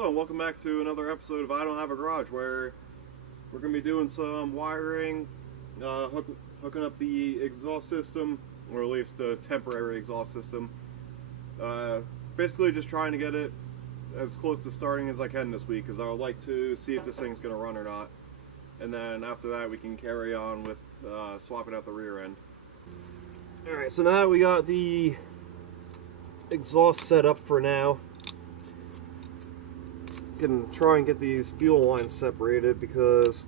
Hello and welcome back to another episode of I Don't Have a Garage, where we're going to be doing some wiring, hooking up the exhaust system, or at least a temporary exhaust system. Basically just trying to get it as close to starting as I can this week, because I would like to see if this thing's going to run or not. And then after that we can carry on with swapping out the rear end. Alright, so now we got the exhaust set up for now. Can try and get these fuel lines separated because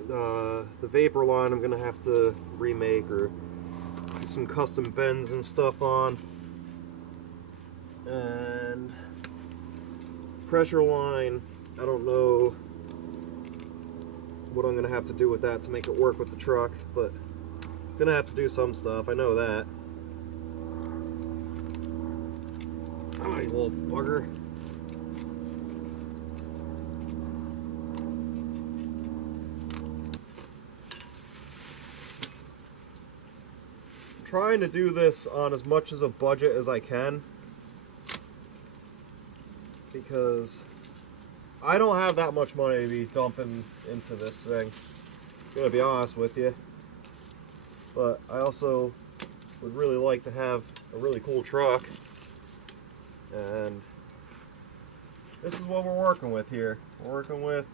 the vapor line I'm gonna have to remake or do some custom bends and stuff on, and pressure line, I don't know what I'm gonna have to do with that to make it work with the truck, but gonna have to do some stuff, I know that. Oh, you little bugger. Trying to do this on as much as a budget as I can, because I don't have that much money to be dumping into this thing, I'm gonna be honest with you. But I also would really like to have a really cool truck, and this is what we're working with here. We're working with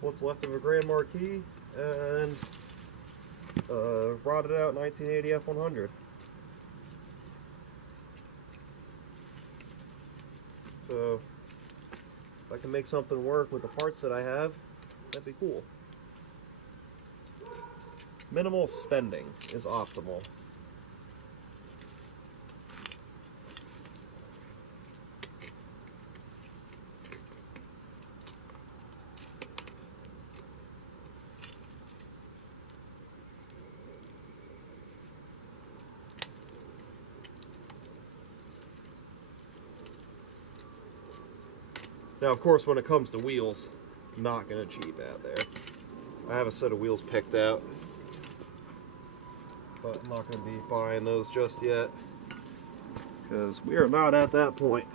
what's left of a Grand Marquis and rotted out 1980 F100. So if I can make something work with the parts that I have, that'd be cool. Minimal spending is optimal. Now, of course, when it comes to wheels, I'm not going to cheap out there. I have a set of wheels picked out, but I'm not going to be buying those just yet, because we are not at that point.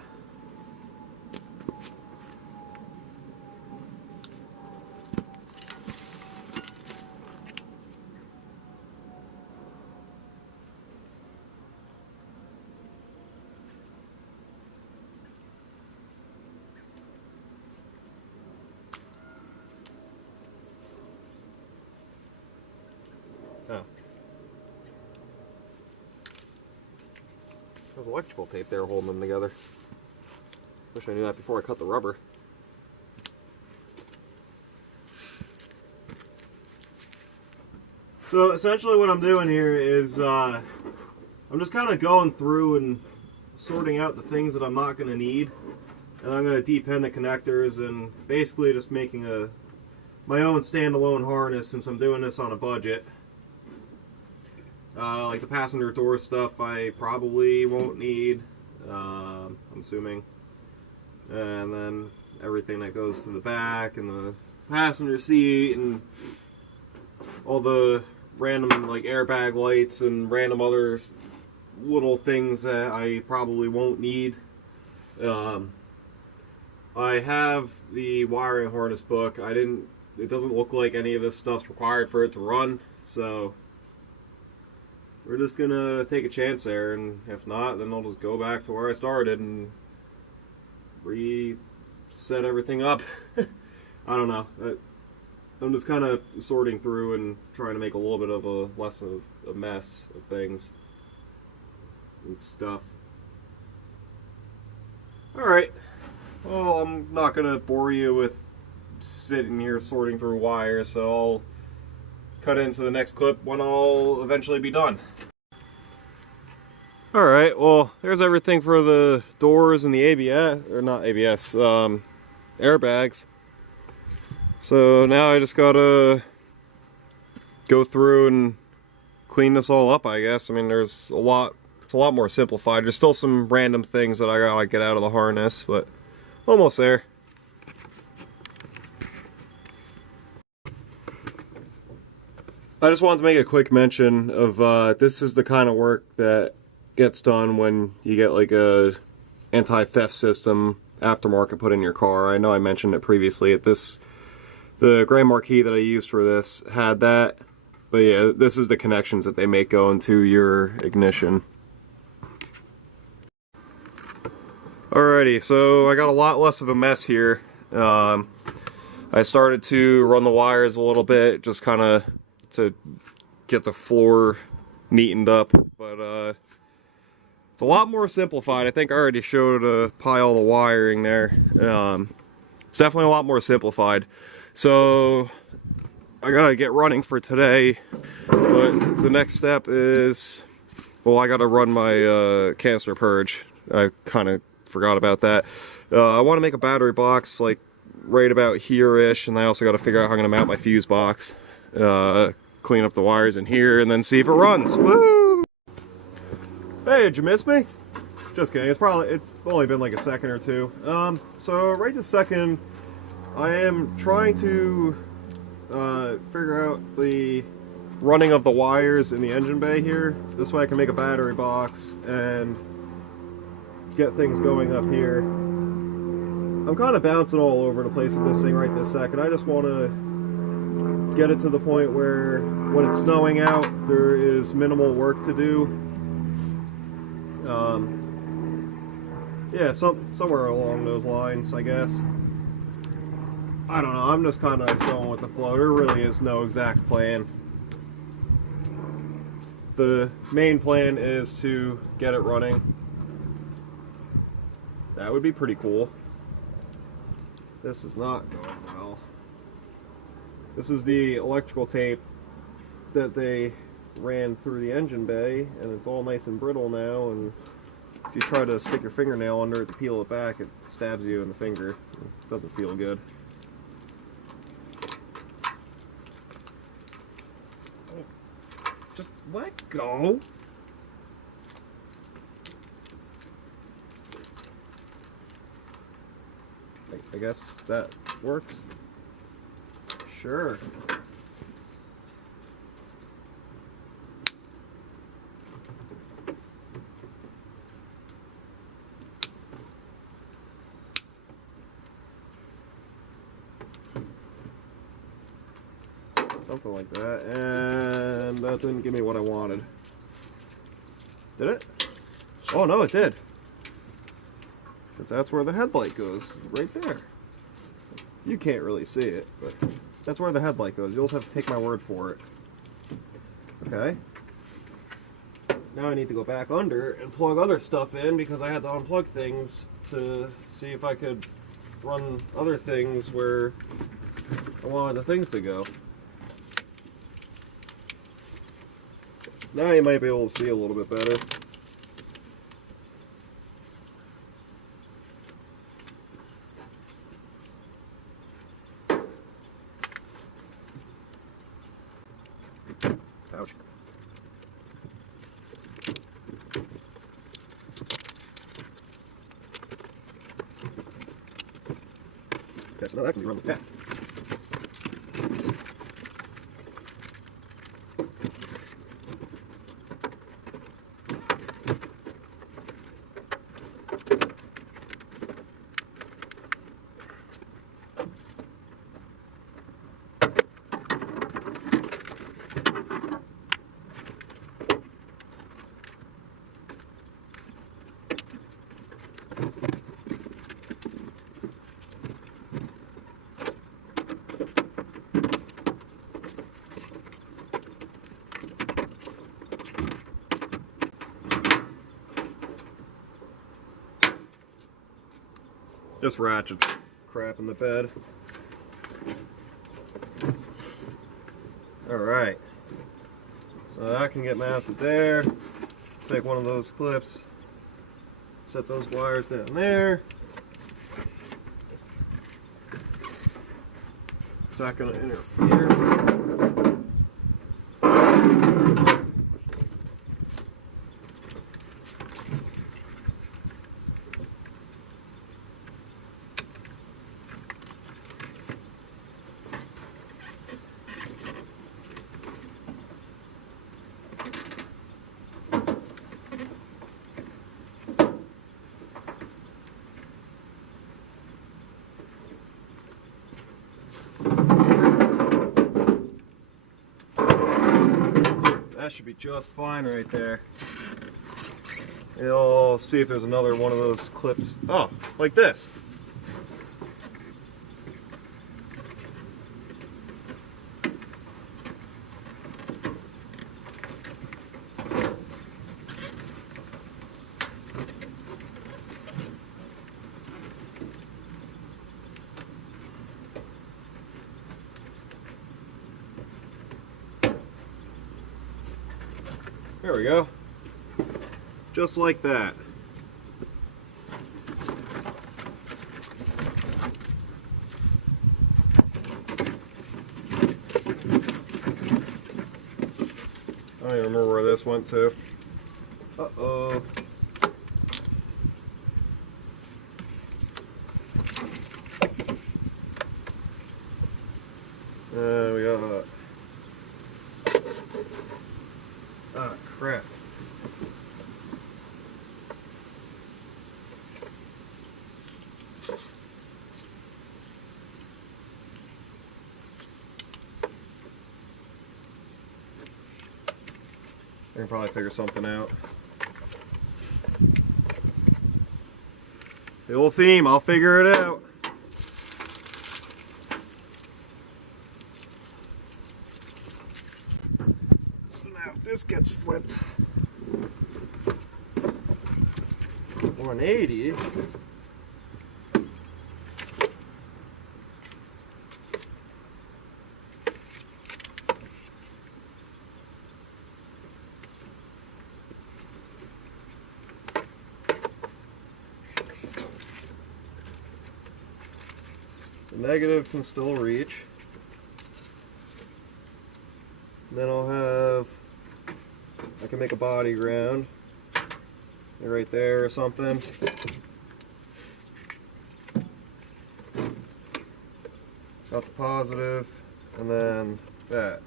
Oh. There's electrical tape there holding them together. Wish I knew that before I cut the rubber. So essentially what I'm doing here is I'm just kind of going through and sorting out the things that I'm not going to need. And I'm going to depen the connectors and basically just making my own standalone harness, since I'm doing this on a budget. Like the passenger door stuff I probably won't need, I'm assuming. And then everything that goes to the back and the passenger seat and all the random like airbag lights and random other little things that I probably won't need. I have the wiring harness book. It doesn't look like any of this stuff's required for it to run, so we're just gonna take a chance there, and if not, then I'll just go back to where I started and reset everything up. I don't know. I'm just kind of sorting through and trying to make a little bit of a mess of things and stuff. Alright. Well, I'm not gonna bore you with sitting here sorting through wires, so I'll cut into the next clip when I'll eventually be done. Alright, well, there's everything for the doors and the ABS, or not ABS, airbags. So now I just gotta go through and clean this all up, I guess. I mean, it's a lot more simplified. There's still some random things that I gotta get out of the harness, but almost there. I just wanted to make a quick mention of this is the kind of work that gets done when you get like a anti-theft system aftermarket put in your car. I know I mentioned it previously. The Grand Marquis that I used for this had that. But yeah, this is the connections that they make go into your ignition. Alrighty, so I got a lot less of a mess here. I started to run the wires a little bit, just kind of to get the floor neatened up, but it's a lot more simplified. I think I already showed a pile of the wiring there. It's definitely a lot more simplified. So I gotta get running for today, but the next step is, well, I gotta run my canister purge. I kind of forgot about that. I want to make a battery box like right about here-ish, and I also got to figure out how I'm going to mount my fuse box, clean up the wires in here, and then see if it runs. Woo! Hey, did you miss me? Just kidding. It's only been like a second or two. So right this second, I am trying to figure out the running of the wires in the engine bay here. This way I can make a battery box and get things going up here. I'm kind of bouncing all over the place with this thing right this second. I just want to get it to the point where when it's snowing out, there is minimal work to do. Yeah, somewhere along those lines, I guess. I don't know, I'm just kind of going with the flow. There really is no exact plan. The main plan is to get it running. That would be pretty cool. This is not going well. This is the electrical tape that they ran through the engine bay, and it's all nice and brittle now, and if you try to stick your fingernail under it to peel it back, it stabs you in the finger. It doesn't feel good. Just let go! I guess that works. Sure. Something like that, and that didn't give me what I wanted. Did it? Oh no, it did. Because that's where the headlight goes, right there. You can't really see it, but that's where the headlight goes. You'll just have to take my word for it. Okay. Now I need to go back under and plug other stuff in, because I had to unplug things to see if I could run other things where I wanted the things to go. Now you might be able to see a little bit better. Ouch. Okay, so now that can be run with that. Just ratchets crap in the bed. Alright. So that can get mounted there. Take one of those clips, set those wires down there. Is that going to interfere? That should be just fine right there. I'll see if there's another one of those clips. Oh, like this. There we go. Just like that. I don't even remember where this went to. Uh-oh. We got... Ah, crap. I can probably figure something out. The old theme, I'll figure it out. So now if this gets flipped 180, the negative can still reach. And then I'll have, I can make a body ground right there or something. Got the positive, and then that.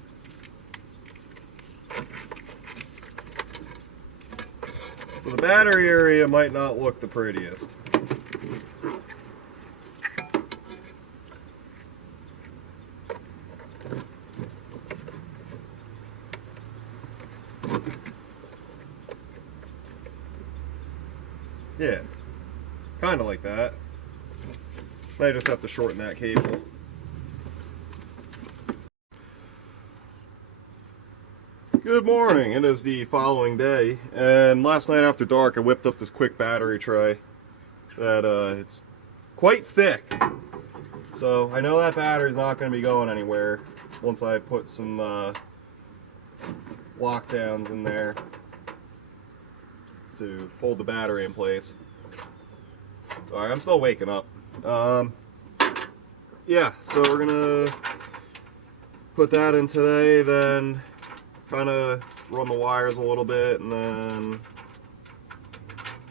So the battery area might not look the prettiest. Yeah, kind of like that. I just have to shorten that cable. Good morning, it is the following day, and last night after dark I whipped up this quick battery tray that it's quite thick. So I know that battery's not going to be going anywhere once I put some lockdowns in there to hold the battery in place. Sorry, I'm still waking up. Yeah, so we're gonna put that in today, then kind of run the wires a little bit, and then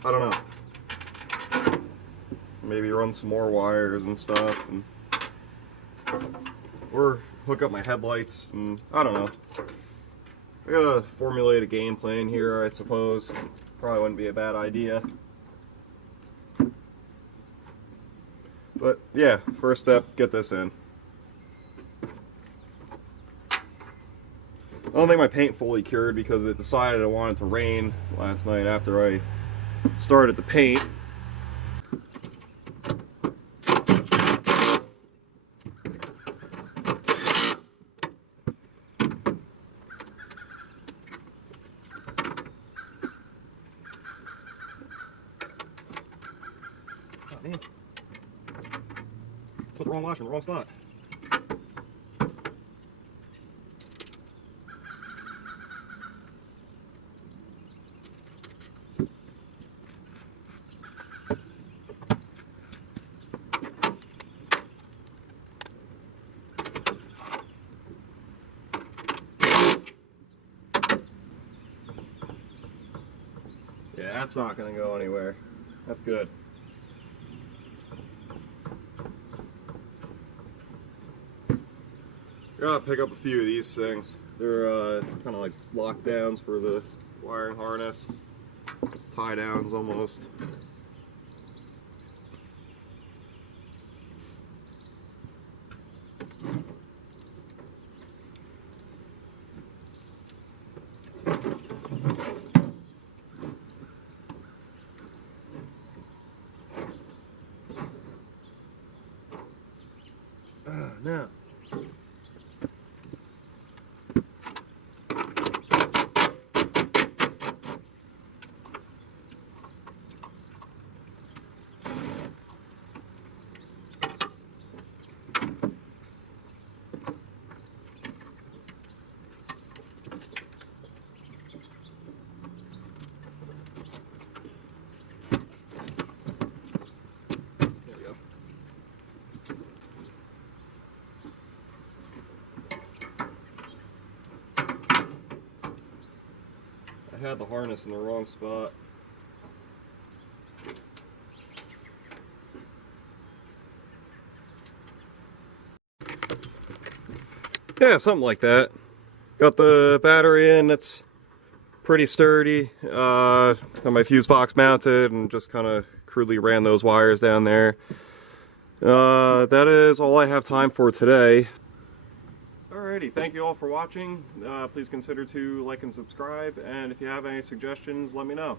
I don't know, maybe run some more wires and stuff, and or hook up my headlights, and I don't know. I gotta formulate a game plan here, I suppose. Probably wouldn't be a bad idea. But yeah, first step, get this in. I don't think my paint fully cured because it decided it wanted to rain last night after I started the paint. Put the wrong washer in the wrong spot. Yeah, that's not going to go anywhere. That's good. Gotta pick up a few of these things. They're kind of like lockdowns for the wiring harness. Tie downs almost. Now. I had the harness in the wrong spot. Yeah, something like that. Got the battery in, it's pretty sturdy. Got my fuse box mounted and just kind of crudely ran those wires down there. That is all I have time for today. Alrighty, thank you all for watching. Please consider to like and subscribe, and if you have any suggestions, let me know.